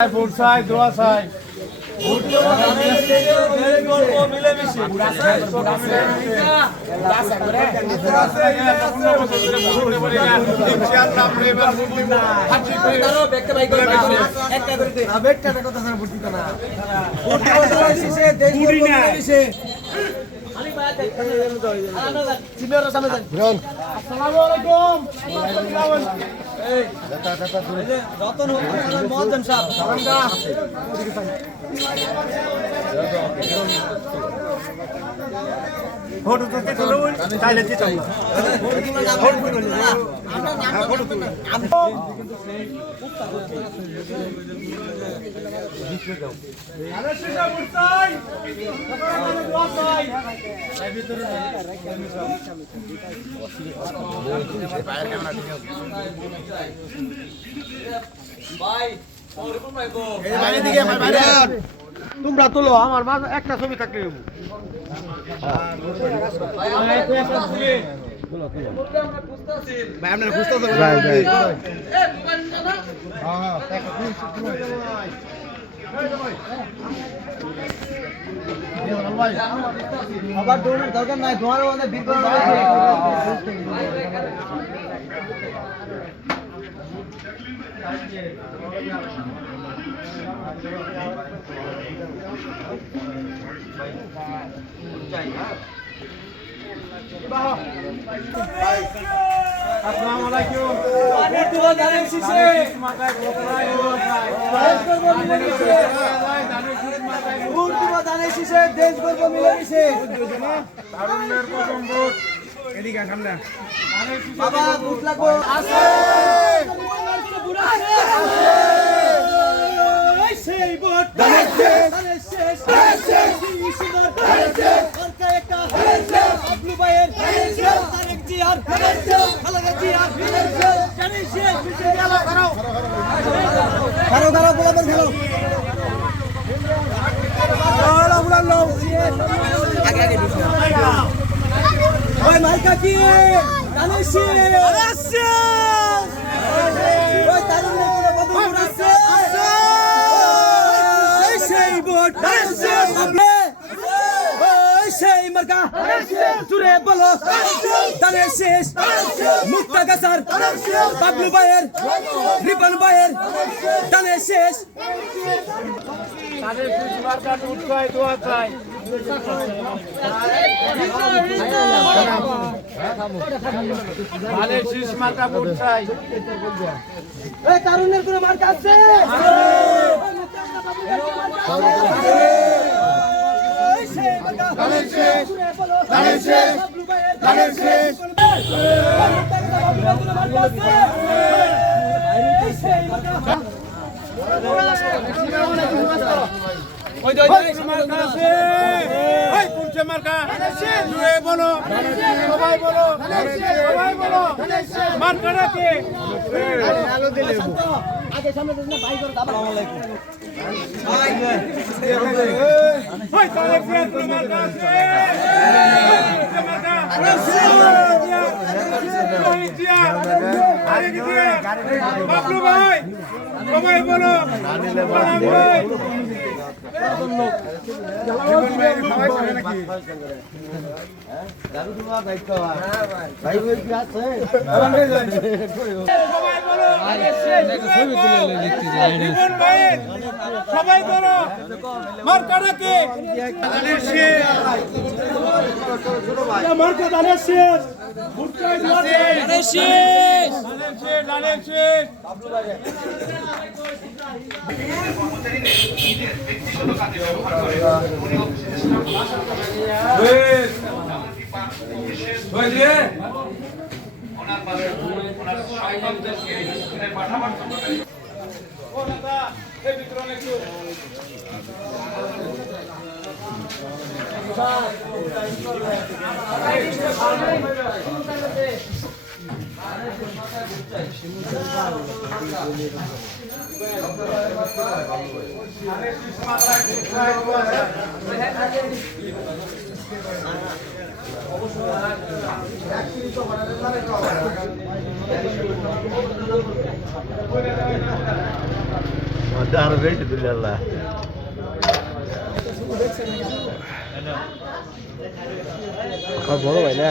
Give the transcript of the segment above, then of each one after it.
vote চাই দোয়া চাই রতন মহাজন ভোট চাইলে দিতাম তোমরা তোলো আমার মা একটা ছবি থাকলে আবার দৌড়ের দরকার নাই তোমার মধ্যে ভিড় করা আসসালামু আলাইকুম দেশ গর্ব মিলেমিশে তারুণ্যের প্রথম ভোট এদিকে সামনে বাবা ভোট লাগবো আছে সেই ভোট খারো খারো বলাবেন খেলো ওই মাইকা কি কানেশি ওই তারুণ্য পুরো বদল আছে সেই ভোট সেই মার্কা জুড়ে বলো দানের শেষ মুক্তা গাছার বাবলু ভাইয়ের রিপন ভাইয়ের দানের শেষ তারুণ্যের কোনো মার্কা আছে বলো সবাই বলো সবাই বলো মার্কাটা কে আগে সামনে ভাই করে আসসালামু আলাইকুম বাবলু ভাই সবাই বলো সবাই বলো মার্কাটা কে মার্কা দানের শেষ দানের শেষ আরো বেশি দুল্লাহ বড় ভাই না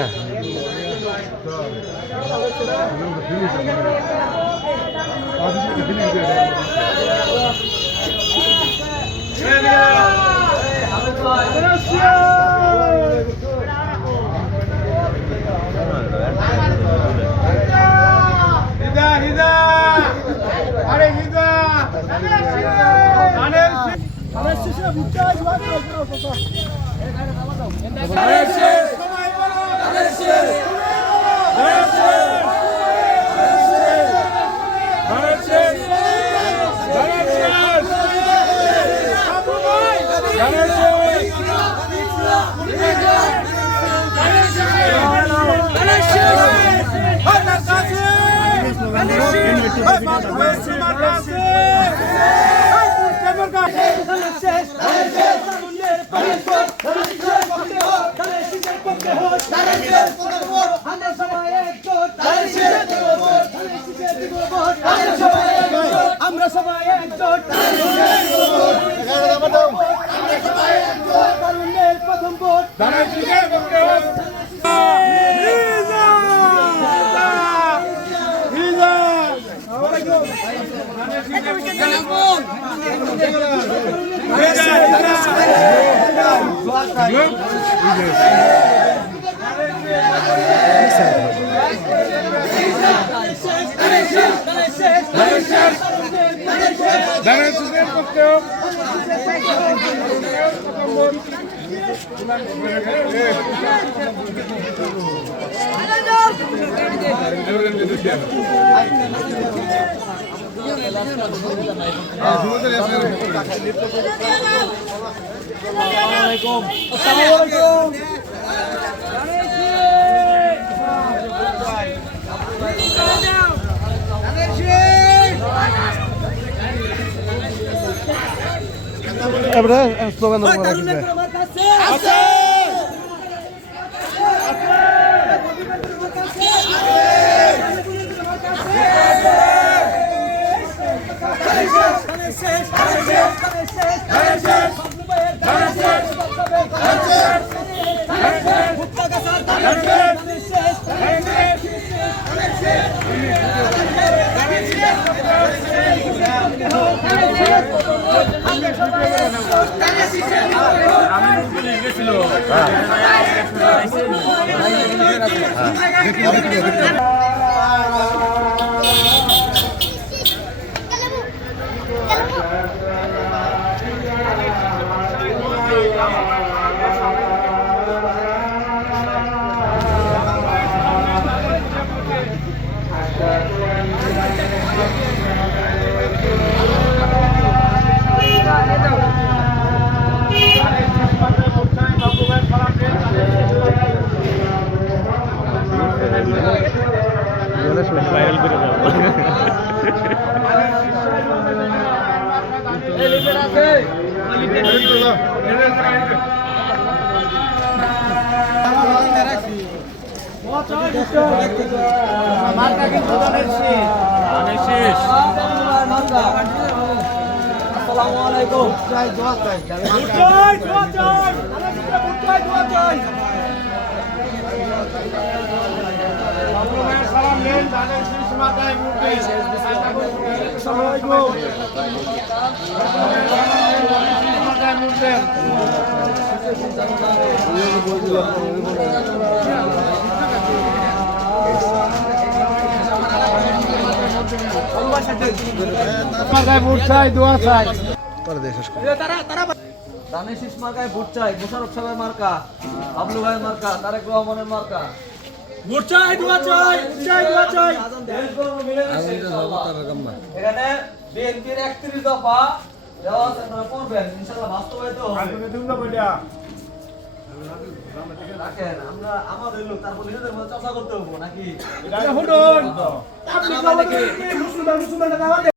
হিদা হিদা আরে হিদা লালের শেষ সময় বলো লালের শেষ লালের শেষ লালের শেষ লালের শেষ বাবু ভাই লালের শেষ লালের শেষ হাজার কাছে লালের শেষ বাবু এসে মারকাছে এই কেমন কাছে লালের শেষ কারুনের পারিশোধ লালের শেষ লালের শেষের পক্ষে হোক লালের শেষ আমরা সবাই একজোট লালের শেষ লালের শেষের দিব ভোট লালের সবাই একজোট আমরা সবাই একজোট আমরা সবাই একজোট কারুনের প্রথম ভোট লালের শেষের পক্ষে হোক স্লোগান আসসালামু আলাইকুম সালাম নেন দানের শেষ মাথায় মুখে আসসালামু আলাইকুম মাথায় মুখে মাথায় মুখ চাই দোয়া চাই দানের শীষ মার্কায় ভোট চাই মোশাররফ সাহেবের মার্কা আবলু ভাইয়ের মার্কা তারেক রহমানের মার্কা ভোট চাই দোয়া চাই চাই দোয়া চাই এখানে বিএনপির 31 দফা দেওয়া আছে আপনারা পড়বেন ইনশাআল্লাহ বাস্তবায়িত হবে রাখেন আমরা আমাদের লোক তারপর নিজেদের মধ্যে চর্চা করতে হবো নাকি আপনি মুসলমান